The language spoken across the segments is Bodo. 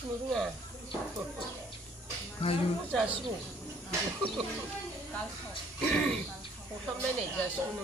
수능 해. 아유. 자시고. 선배네 이제 수능.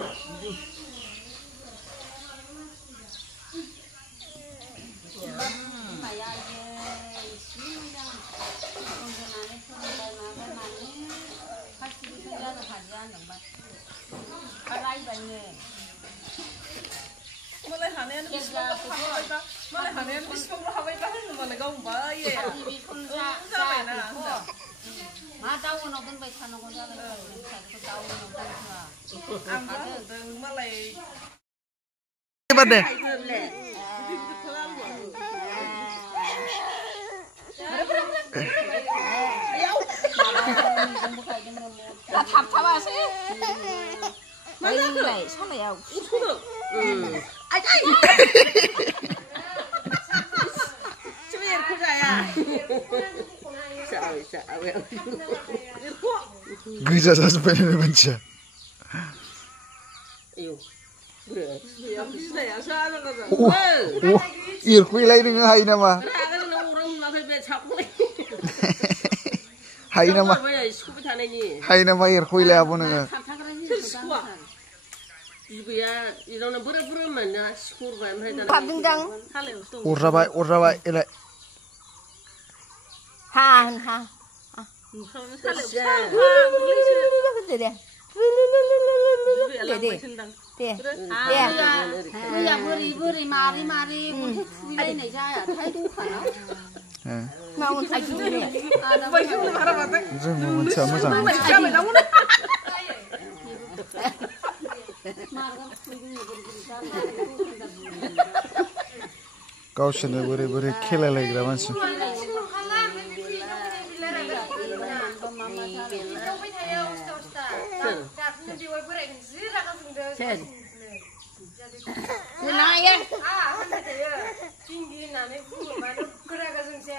Mulai hanen bismillah hawaika mulai hanen bismillah hawaika hanu mana gau ba ye sampai na 마 다운 오든 배 타는 거 자는 거 다운 오든 거 amra deng mulai Bade. 답답하세? 말랑래 손에야 손을. 아이. 집에 고자야. Geja pengen benci. Ayo. Kure. Ya bisa ya sana kaza. Irkui lai dengan hai nama. Kan orang nak be chakle. Hai nama. Hai nama irkui lai apa nengah. 이거야 이거는 버려버리면 시골 가면 해잖아. 밥등장. Urrabai ilai. 하. 그야 머리 마리 못해 풀이 내자야 타이도 가나 마운 타이도네. Zoom macam macam. Gausirnya beri खेला लाग्रा मानसि.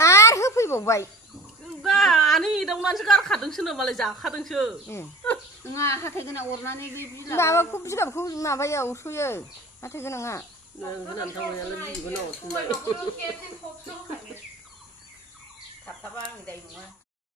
आरो होफैबावबाय. दा आनि दं मानसि गारखादोंसोनो मालाय जाखादोंसो. नङा हाथाय गोना अरनानै बे बिलाइ माबाखौ बिगाबखौ माबायाव सोयो हाथाय गोनाङा. 답답한 게 너무